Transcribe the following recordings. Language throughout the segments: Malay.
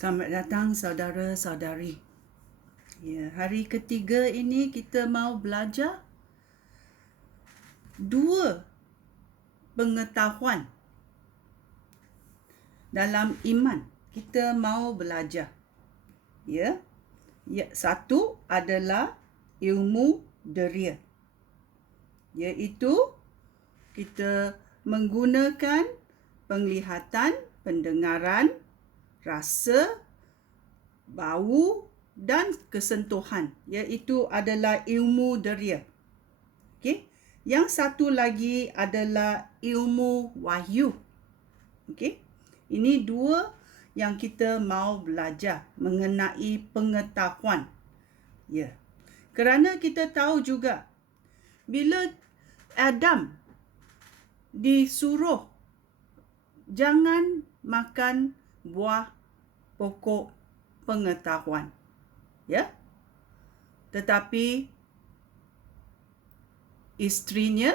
Selamat datang saudara-saudari. Ya, hari ketiga ini kita mau belajar dua pengetahuan dalam iman. Kita mau belajar. Ya. Satu adalah ilmu deria. Iaitu kita menggunakan penglihatan, pendengaran, rasa, bau dan kesentuhan, iaitu adalah ilmu deria. Okey. Yang satu lagi adalah ilmu wahyu. Okey. Ini dua yang kita mau belajar mengenai pengetahuan. Ya. Kerana kita tahu juga bila Adam disuruh jangan makan buah pokok pengetahuan. Ya. Tetapi isterinya,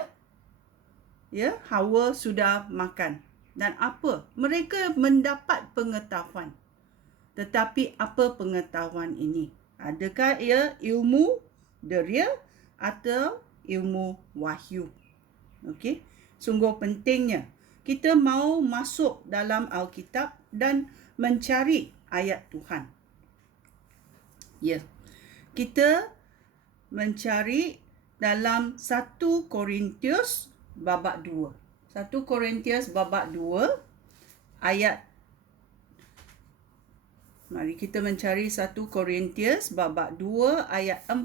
Hawa sudah makan. Dan apa? Mereka mendapat pengetahuan. Tetapi apa pengetahuan ini? Adakah ia ilmu deria atau ilmu wahyu? Okey. Sungguh pentingnya kita mau masuk dalam Alkitab dan mencari ayat Tuhan. Ya. Kita mencari dalam 1 Korintius babak 2. 1 Korintius babak 2 ayat. Mari kita mencari 1 Korintius babak 2 ayat 4.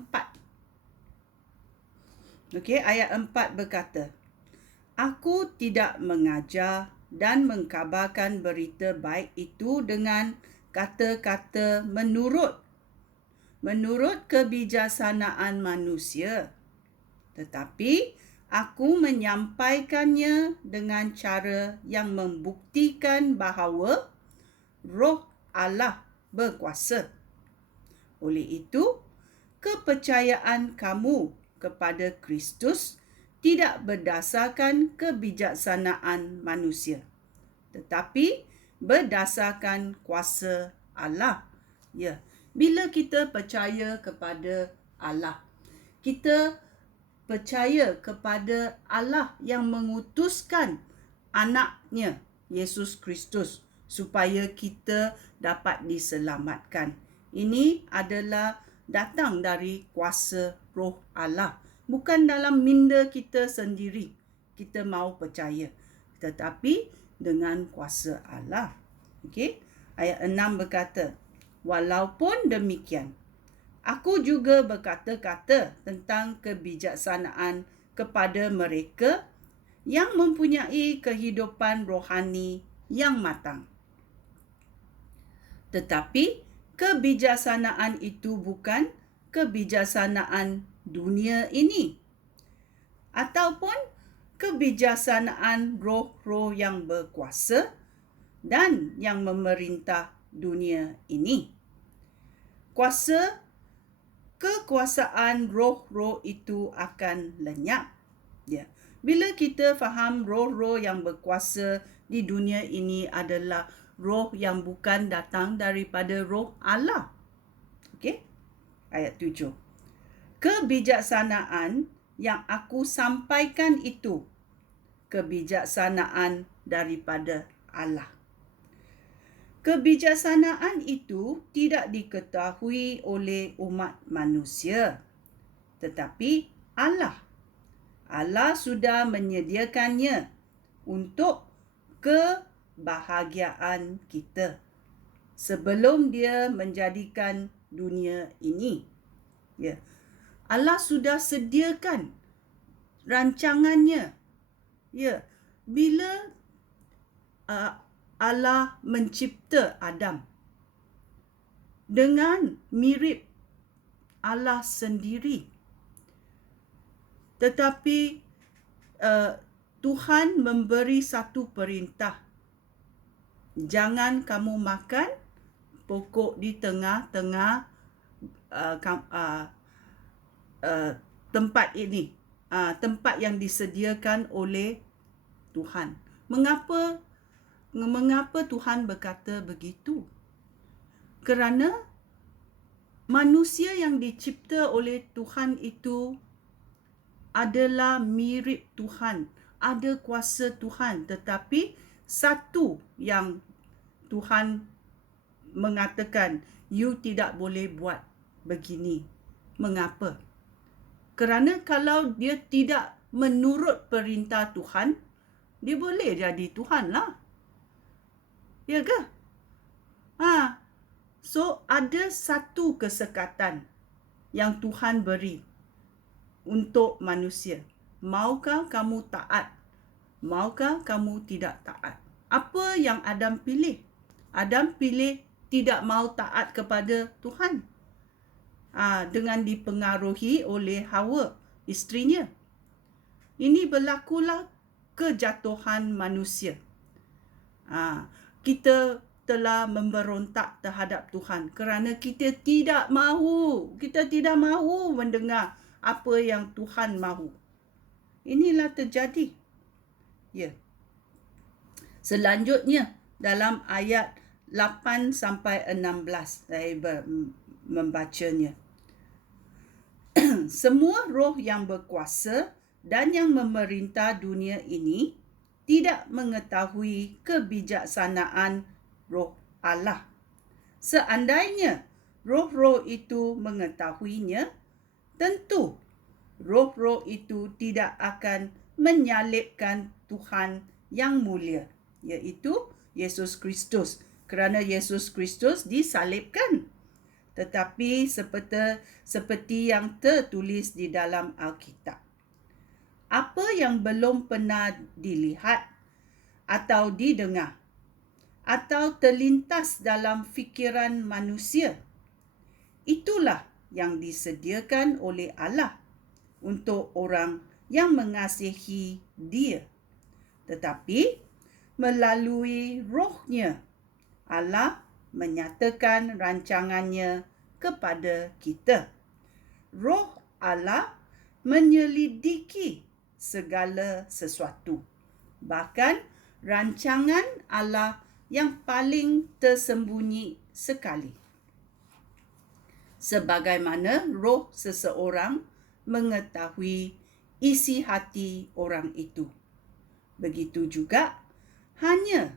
Okey, ayat 4 berkata, "Aku tidak mengajar dan mengkabarkan berita baik itu dengan kata-kata menurut kebijaksanaan manusia. Tetapi aku menyampaikannya dengan cara yang membuktikan bahawa Roh Allah berkuasa. Oleh itu, kepercayaan kamu kepada Kristus tidak berdasarkan kebijaksanaan manusia, tetapi berdasarkan kuasa Allah." Ya, bila kita percaya kepada Allah, kita percaya kepada Allah yang mengutuskan anaknya, Yesus Kristus, supaya kita dapat diselamatkan. Ini adalah datang dari kuasa Roh Allah. Bukan dalam minda kita sendiri kita mau percaya, tetapi dengan kuasa Allah. Okey? Ayat 6 berkata, "Walaupun demikian, aku juga berkata-kata tentang kebijaksanaan kepada mereka yang mempunyai kehidupan rohani yang matang. Tetapi kebijaksanaan itu bukan kebijaksanaan dunia ini, ataupun kebijaksanaan roh-roh yang berkuasa dan yang memerintah dunia ini. Kekuasaan roh-roh itu akan lenyap." Ya. Bila kita faham roh-roh yang berkuasa di dunia ini adalah roh yang bukan datang daripada Roh Allah. Okey? Ayat 7. "Kebijaksanaan yang aku sampaikan itu kebijaksanaan daripada Allah." Kebijaksanaan itu tidak diketahui oleh umat manusia, tetapi Allah sudah menyediakannya untuk kebahagiaan kita sebelum Dia menjadikan dunia ini. Ya. Allah sudah sediakan rancangannya. Ya. Bila Allah mencipta Adam dengan mirip Allah sendiri. Tetapi Tuhan memberi satu perintah. Jangan kamu makan pokok di tengah-tengah tempat ini. Tempat yang disediakan oleh Tuhan. Mengapa Tuhan berkata begitu? Kerana manusia yang dicipta oleh Tuhan itu adalah mirip Tuhan, ada kuasa Tuhan, tetapi satu yang Tuhan mengatakan, you tidak boleh buat begini. Mengapa? Kerana kalau dia tidak menurut perintah Tuhan, dia boleh jadi Tuhan lah. Ya ke? So, ada satu kesekatan yang Tuhan beri untuk manusia. Maukah kamu taat? Maukah kamu tidak taat? Apa yang Adam pilih? Adam pilih tidak mau taat kepada Tuhan. Dengan dipengaruhi oleh Hawa, isterinya. Ini berlakulah kejatuhan manusia. Kita telah memberontak terhadap Tuhan kerana kita tidak mahu mendengar apa yang Tuhan mahu. Inilah terjadi. Ya. Selanjutnya dalam ayat 8 sampai 16 saya membacanya. Semua roh yang berkuasa dan yang memerintah dunia ini tidak mengetahui kebijaksanaan roh Allah. Seandainya roh-roh itu mengetahuinya, tentu roh-roh itu tidak akan menyalibkan Tuhan yang mulia, iaitu Yesus Kristus. Kerana Yesus Kristus disalibkan. Tetapi seperti yang tertulis di dalam Alkitab. Apa yang belum pernah dilihat atau didengar atau terlintas dalam fikiran manusia, itulah yang disediakan oleh Allah untuk orang yang mengasihi Dia. Tetapi melalui Roh-Nya, Allah menyatakan rancangannya kepada kita. Roh Allah menyelidiki segala sesuatu, bahkan rancangan Allah yang paling tersembunyi sekali. Sebagaimana roh seseorang mengetahui isi hati orang itu, begitu juga hanya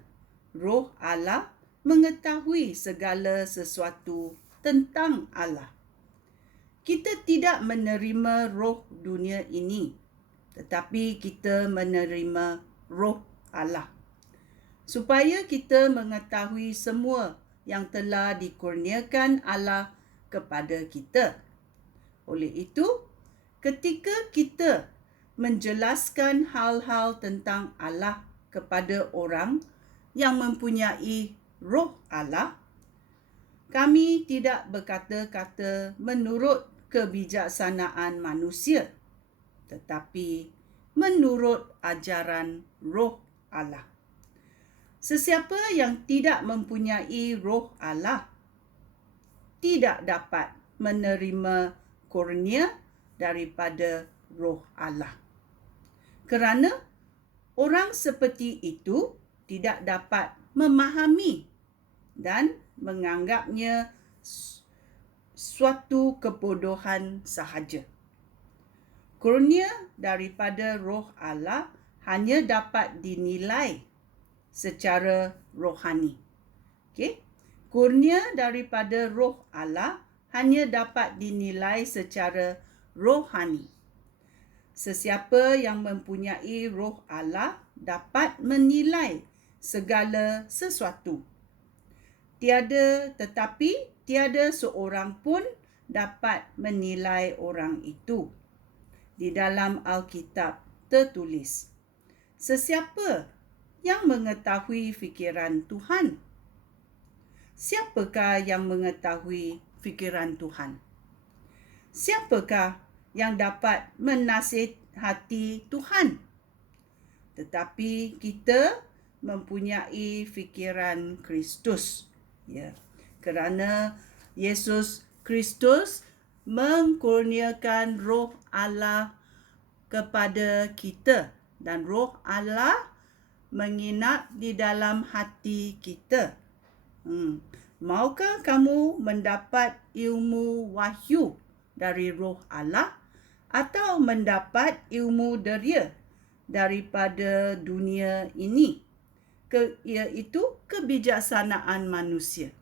roh Allah mengetahui segala sesuatu tentang Allah. Kita tidak menerima roh dunia ini, tetapi kita menerima roh Allah, supaya kita mengetahui semua yang telah dikurniakan Allah kepada kita. Oleh itu, ketika kita menjelaskan hal-hal tentang Allah kepada orang yang mempunyai roh Allah, kami tidak berkata-kata menurut kebijaksanaan manusia, tetapi menurut ajaran roh Allah. Sesiapa yang tidak mempunyai roh Allah tidak dapat menerima kurnia daripada roh Allah. Kerana orang seperti itu tidak dapat memahami dan menganggapnya suatu kebodohan sahaja. Kurnia daripada roh Allah hanya dapat dinilai secara rohani. Kurnia daripada roh Allah hanya dapat dinilai secara rohani. Sesiapa yang mempunyai roh Allah dapat menilai segala sesuatu. Tetapi tiada seorang pun dapat menilai orang itu. Di dalam Alkitab tertulis, sesiapa yang mengetahui fikiran Tuhan? Siapakah yang mengetahui fikiran Tuhan? Siapakah yang dapat menasihati Tuhan? Tetapi kita mempunyai fikiran Kristus. Ya, kerana Yesus Kristus mengkurniakan roh Allah kepada kita, dan roh Allah menginap di dalam hati kita. Maukah kamu mendapat ilmu wahyu dari Roh Allah atau mendapat ilmu deria daripada dunia ini, iaitu kebijaksanaan manusia?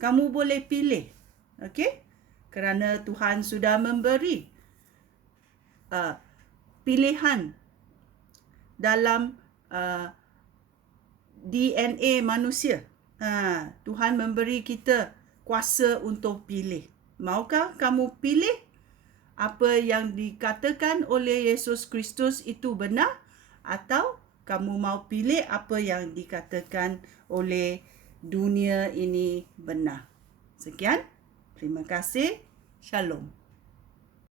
Kamu boleh pilih, okey? Kerana Tuhan sudah memberi pilihan dalam DNA manusia. Tuhan memberi kita kuasa untuk pilih. Maukah kamu pilih apa yang dikatakan oleh Yesus Kristus itu benar, atau kamu mau pilih apa yang dikatakan oleh dunia ini benar? Sekian. Terima kasih. Shalom.